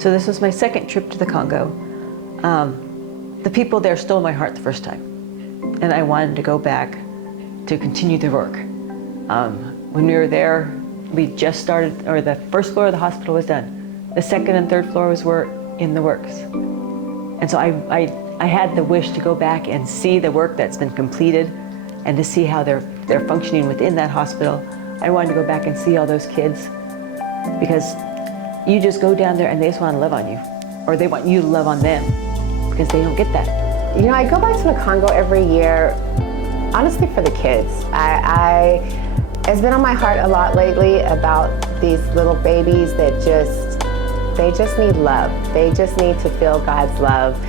So this was my second trip to the Congo. The people there stole my heart the first time, and I wanted to go back to continue the work. When we were there, we just started, or the first floor of the hospital was done. The second and third floors were in the works. And so I had the wish to go back and see the work that's been completed and to see how they're functioning within that hospital. I wanted to go back and see all those kids, because you just go down there and they just want to love on you, or they want you to love on them, because they don't get that. You know, I go back to the Congo every year, honestly, for the kids. It's been on my heart a lot lately about these little babies that they just need love. They just need to feel God's love.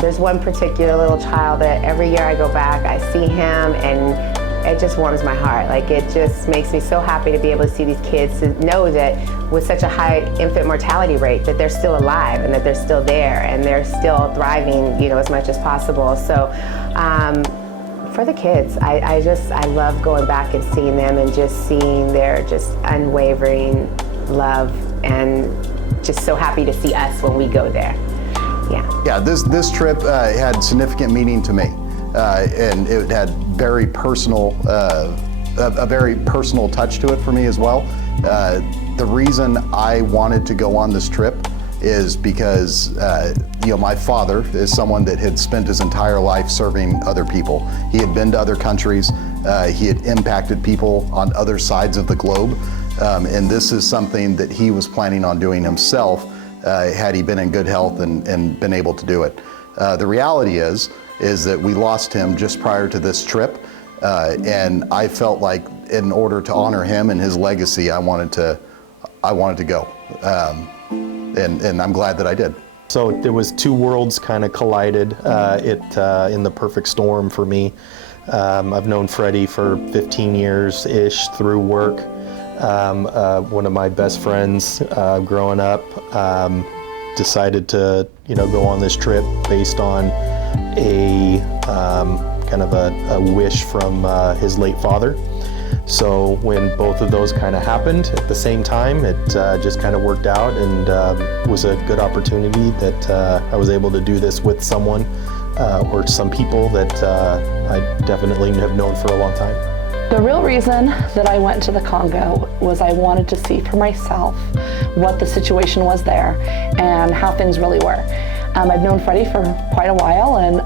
There's one particular little child that every year I go back, I see him, and it just warms my heart. Like, it just makes me so happy to be able to see these kids, to know that with such a high infant mortality rate, that they're still alive and that they're still there and they're still thriving, you know, as much as possible. So for the kids, I love going back and seeing them and just seeing their just unwavering love, and just so happy to see us when we go there. Yeah, this trip had significant meaning to me, and it had very personal, a very personal touch to it for me as well. The reason I wanted to go on this trip is because you know, my father is someone that had spent his entire life serving other people. He had been to other countries, he had impacted people on other sides of the globe, and this is something that he was planning on doing himself had he been in good health and been able to do it. The reality is that we lost him just prior to this trip, and I felt like in order to honor him and his legacy, I wanted to go, and I'm glad that I did. So there was two worlds kind of collided in the perfect storm for me. I've known Fredy for 15 years-ish through work. One of my best friends growing up decided to, you know, go on this trip based on a kind of a wish from his late father. So when both of those kind of happened at the same time, it just kind of worked out, and was a good opportunity that I was able to do this with someone or some people that I definitely have known for a long time. The real reason that I went to the Congo was I wanted to see for myself what the situation was there and how things really were. I've known Fredy for quite a while, and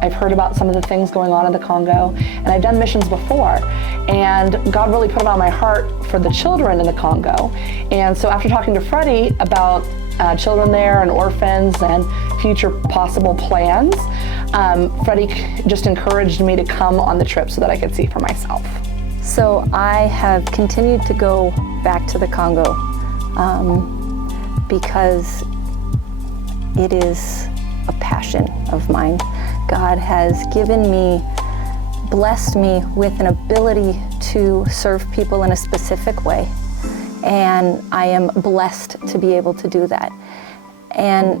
I've heard about some of the things going on in the Congo, and I've done missions before, and God really put it on my heart for the children in the Congo. And so after talking to Fredy about children there and orphans and future possible plans, Fredy just encouraged me to come on the trip so that I could see for myself. So I have continued to go back to the Congo because it is a passion of mine. God has blessed me with an ability to serve people in a specific way. And I am blessed to be able to do that. And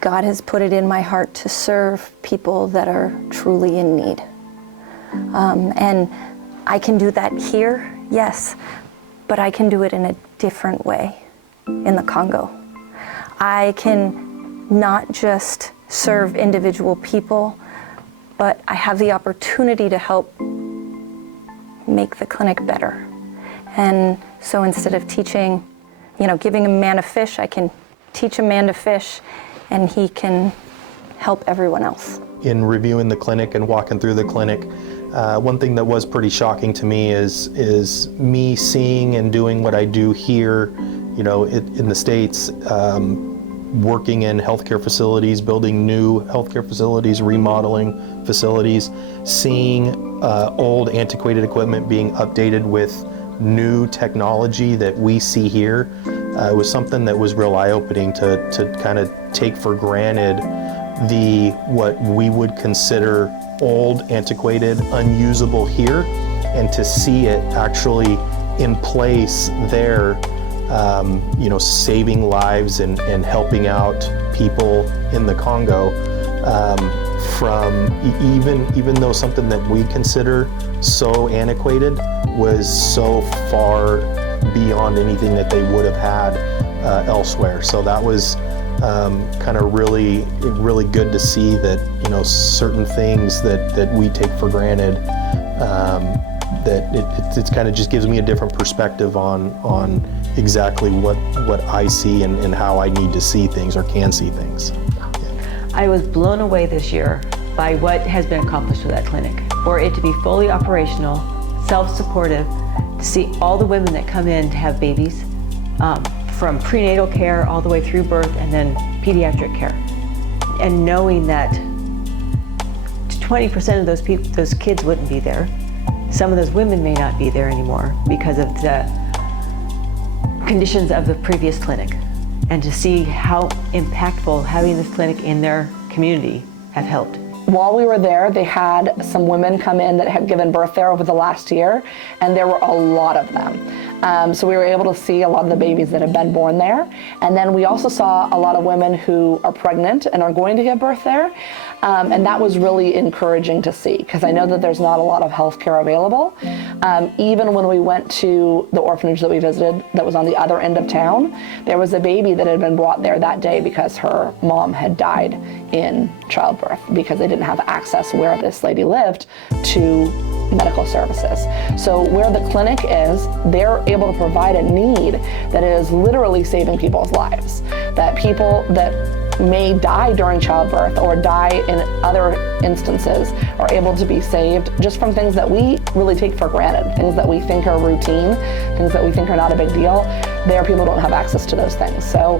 God has put it in my heart to serve people that are truly in need. And I can do that here, yes, but I can do it in a different way in the Congo. I can not just serve individual people, but I have the opportunity to help make the clinic better. And so instead of teaching, you know, giving a man a fish, I can teach a man to fish, and he can help everyone else. In reviewing the clinic and walking through the clinic, one thing that was pretty shocking to me is me seeing and doing what I do here, you know, in the States, working in healthcare facilities, building new healthcare facilities, remodeling facilities, seeing old antiquated equipment being updated with new technology that we see here. It was something that was real eye-opening to kind of take for granted what we would consider old, antiquated, unusable here, and to see it actually in place there, you know, saving lives and helping out people in the Congo, from even though something that we consider so antiquated was so far beyond anything that they would have had elsewhere. So that was kind of really good to see that, you know, certain things that we take for granted, that it kind of just gives me a different perspective on exactly what I see and how I need to see things or can see things. I was blown away this year by what has been accomplished with that clinic. For it to be fully operational, self-supportive, to see all the women that come in to have babies, from prenatal care all the way through birth and then pediatric care. And knowing that 20% of those kids wouldn't be there. Some of those women may not be there anymore because of the conditions of the previous clinic. And to see how impactful having this clinic in their community have helped. While we were there, they had some women come in that had given birth there over the last year, and there were a lot of them. So we were able to see a lot of the babies that had been born there. And then we also saw a lot of women who are pregnant and are going to give birth there. And that was really encouraging to see, because I know that there's not a lot of health care available. Even when we went to the orphanage that we visited that was on the other end of town, there was a baby that had been brought there that day because her mom had died in childbirth, because they didn't have access where this lady lived to medical services. So where the clinic is, they're able to provide a need that is literally saving people's lives. That people that may die during childbirth or die in other instances are able to be saved just from things that we really take for granted, things that we think are routine, things that we think are not a big deal. There, people don't have access to those things. So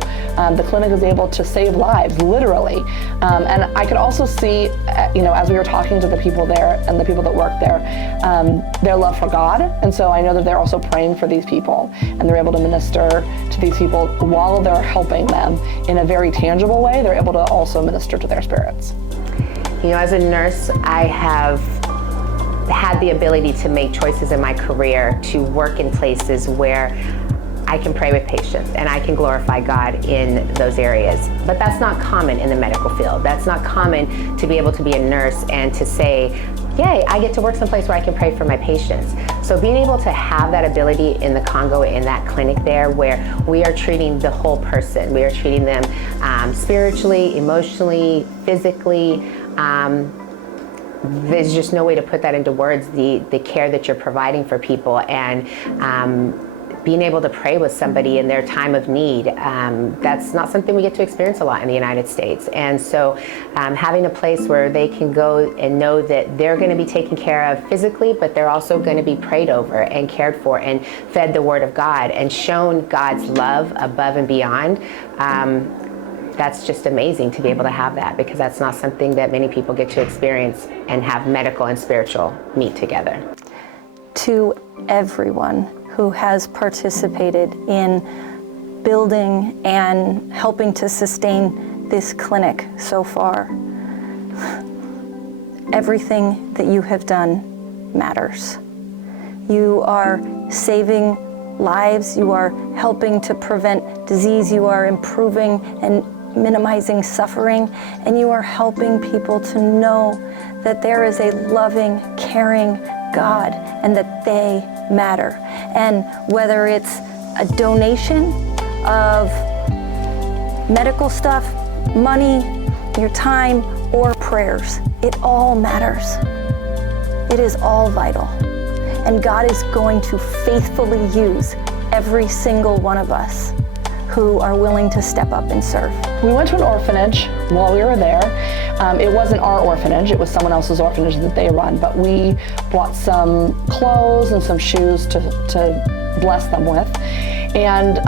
the clinic is able to save lives, literally. And I could also see, you know, as we were talking to the people there and the people that work there, their love for God. And so I know that they're also praying for these people, and they're able to minister to these people while they're helping them in a very tangible way. They're able to also minister to their spirits. You know, as a nurse, I have had the ability to make choices in my career to work in places where I can pray with patients and I can glorify God in those areas. But that's not common in the medical field. That's not common to be able to be a nurse and to say, yay, I get to work someplace where I can pray for my patients. So being able to have that ability in the Congo, in that clinic there, where we are treating the whole person. We are treating them spiritually, emotionally, physically. There's just no way to put that into words, the care that you're providing for people, and being able to pray with somebody in their time of need. That's not something we get to experience a lot in the United States. And so having a place where they can go and know that they're going to be taken care of physically, but they're also going to be prayed over and cared for and fed the Word of God and shown God's love above and beyond. That's just amazing to be able to have that, because that's not something that many people get to experience and have medical and spiritual meet together. To everyone who has participated in building and helping to sustain this clinic so far, everything that you have done matters. You are saving lives, you are helping to prevent disease, you are improving and minimizing suffering, and you are helping people to know that there is a loving, caring God and that they matter. And whether it's a donation of medical stuff, money, your time, or prayers, it all matters. It is all vital. And God is going to faithfully use every single one of us who are willing to step up and serve. We went to an orphanage while we were there. It wasn't our orphanage, it was someone else's orphanage that they run, but we bought some clothes and some shoes to bless them with. And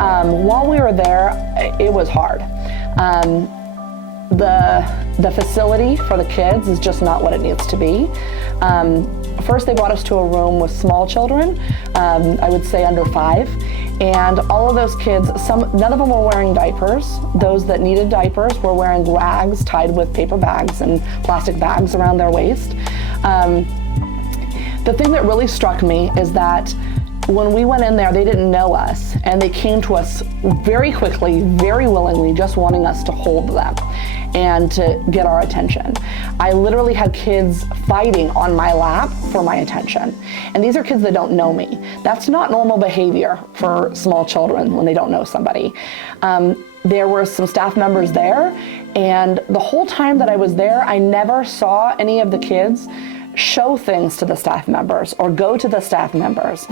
while we were there, it was hard. The facility for the kids is just not what it needs to be. First, they brought us to a room with small children, I would say under 5. And all of those kids, none of them were wearing diapers. Those that needed diapers were wearing rags tied with paper bags and plastic bags around their waist. The thing that really struck me is that when we went in there, they didn't know us, and they came to us very quickly, very willingly, just wanting us to hold them and to get our attention. I literally had kids fighting on my lap for my attention. And these are kids that don't know me. That's not normal behavior for small children when they don't know somebody. There were some staff members there, and the whole time that I was there, I never saw any of the kids show things to the staff members or go to the staff members.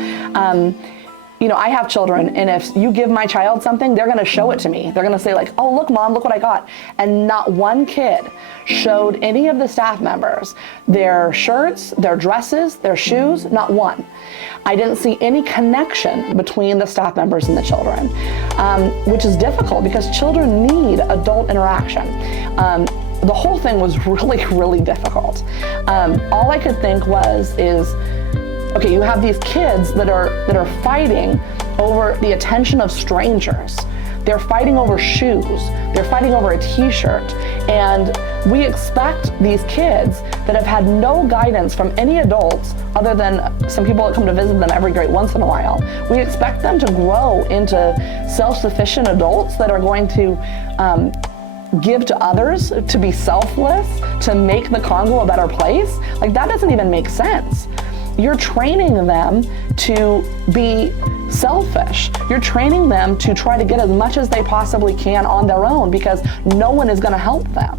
You know, I have children, and if you give my child something, they're gonna show it to me. They're gonna say like, oh, look, Mom, look what I got. And not one kid showed any of the staff members their shirts, their dresses, their shoes, not one. I didn't see any connection between the staff members and the children, which is difficult because children need adult interaction. The whole thing was really, really difficult. All I could think is, okay, you have these kids that are fighting over the attention of strangers. They're fighting over shoes. They're fighting over a t-shirt. And we expect these kids that have had no guidance from any adults other than some people that come to visit them every great once in a while. We expect them to grow into self-sufficient adults that are going to give to others, to be selfless, to make the Congo a better place. Like, that doesn't even make sense. You're training them to be selfish. You're training them to try to get as much as they possibly can on their own because no one is going to help them.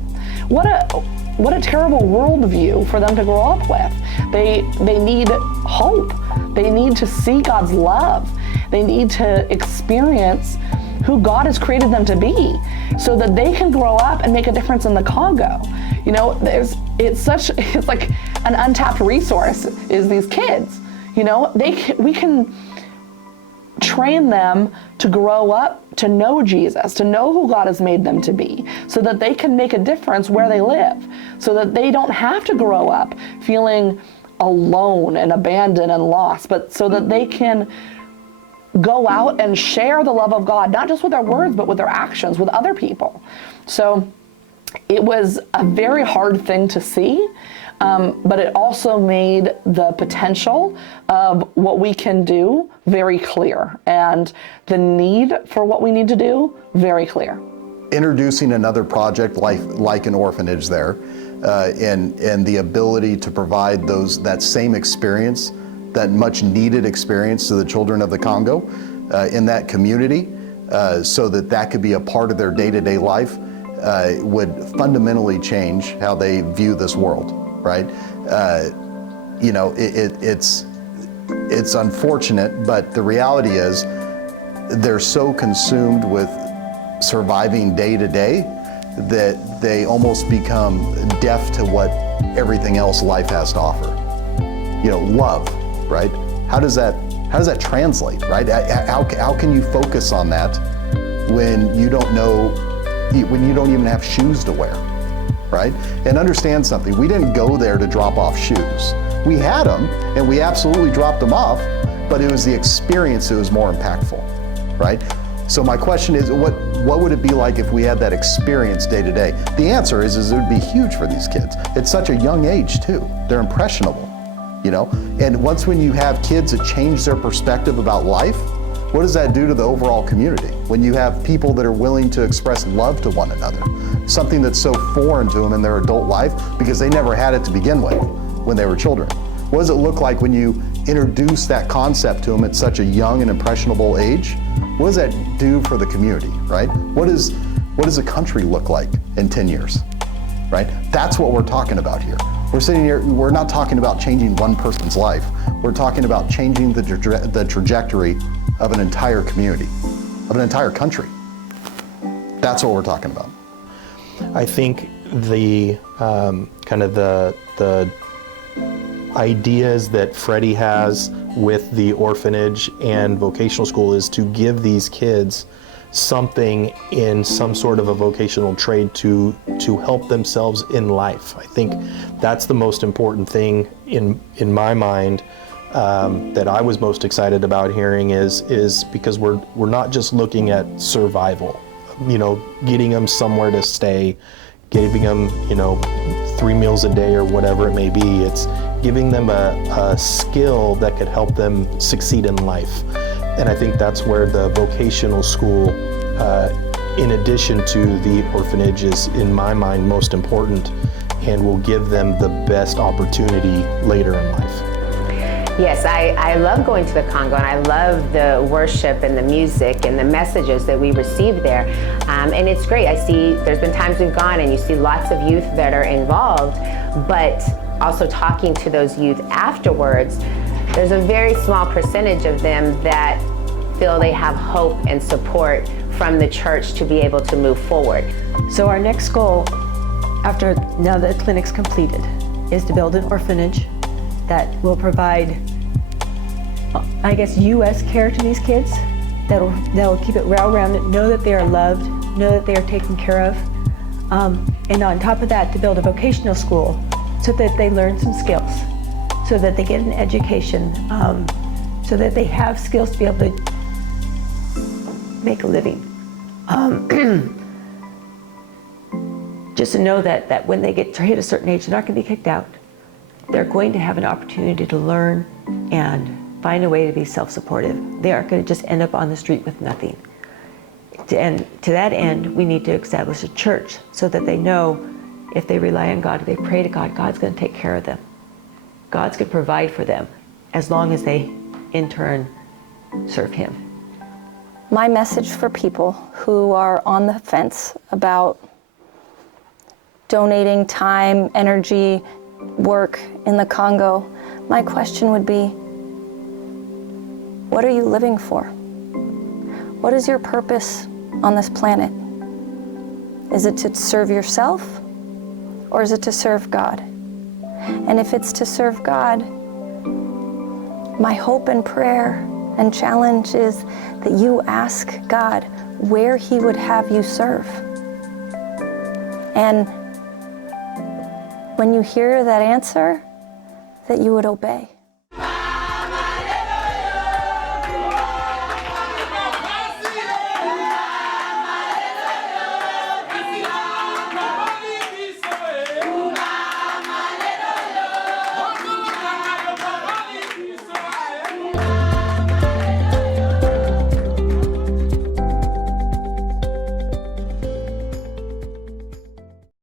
What a terrible worldview for them to grow up with. They need hope. They need to see God's love. They need to experience who God has created them to be so that they can grow up and make a difference in the Congo. You know, it's like an untapped resource is these kids. You know, we can train them to grow up to know Jesus, to know who God has made them to be, so that they can make a difference where they live, so that they don't have to grow up feeling alone and abandoned and lost, but so that they can go out and share the love of God, not just with their words, but with their actions, with other people. So it was a very hard thing to see, but it also made the potential of what we can do very clear, and the need for what we need to do very clear. Introducing another project like an orphanage there, and the ability to provide that same experience, that much needed experience to the children of the Congo in that community, so that could be a part of their day-to-day life, would fundamentally change how they view this world, right? You know, it's unfortunate, but the reality is they're so consumed with surviving day to day that they almost become deaf to what everything else life has to offer. You know, love, right? How does that translate, right? How can you focus on that when you don't know, when you don't even have shoes to wear, right? And understand something, we didn't go there to drop off shoes. We had them, and we absolutely dropped them off, but it was the experience that was more impactful, right? So my question is, what would it be like if we had that experience day to day? The answer is it would be huge for these kids. It's such a young age too. They're impressionable, you know? And when you have kids that change their perspective about life, what does that do to the overall community? When you have people that are willing to express love to one another, something that's so foreign to them in their adult life because they never had it to begin with when they were children. What does it look like when you introduce that concept to them at such a young and impressionable age? What does that do for the community, right? What does a country look like in 10 years, right? That's what we're talking about here. We're sitting here, we're not talking about changing one person's life. We're talking about changing the trajectory of an entire community, of an entire country. That's what we're talking about. I think the kind of the ideas that Fredy has with the orphanage and vocational school is to give these kids something in some sort of a vocational trade to help themselves in life. I think that's the most important thing in my mind, that I was most excited about hearing is because we're not just looking at survival, you know, getting them somewhere to stay, giving them, you know, 3 meals a day or whatever it may be. giving them a skill that could help them succeed in life. And I think that's where the vocational school, in addition to the orphanage, is, in my mind, most important, and will give them the best opportunity later in life. Yes, I love going to the Congo, and I love the worship and the music and the messages that we receive there. And it's great. I see there's been times we've gone and you see lots of youth that are involved, but also talking to those youth afterwards, there's a very small percentage of them that feel they have hope and support from the church to be able to move forward. So our next goal, after now that the clinic's completed, is to build an orphanage that will provide, I guess, U.S. care to these kids, that'll keep it well-rounded, know that they are loved, know that they are taken care of, and on top of that, to build a vocational school so that they learn some skills, so that they get an education, so that they have skills to be able to make a living. Just to know that when they get to hit a certain age, they're not going to be kicked out. They're going to have an opportunity to learn and find a way to be self-supportive. They aren't going to just end up on the street with nothing. And to that end, we need to establish a church so that they know if they rely on God, if they pray to God, God's going to take care of them. God's going to provide for them as long as they, in turn, serve Him. My message for people who are on the fence about donating time, energy, work in the Congo, my question would be, what are you living for? What is your purpose on this planet? Is it to serve yourself, or is it to serve God? And if it's to serve God, my hope and prayer and challenge is that you ask God where He would have you serve. And when you hear that answer, that you would obey.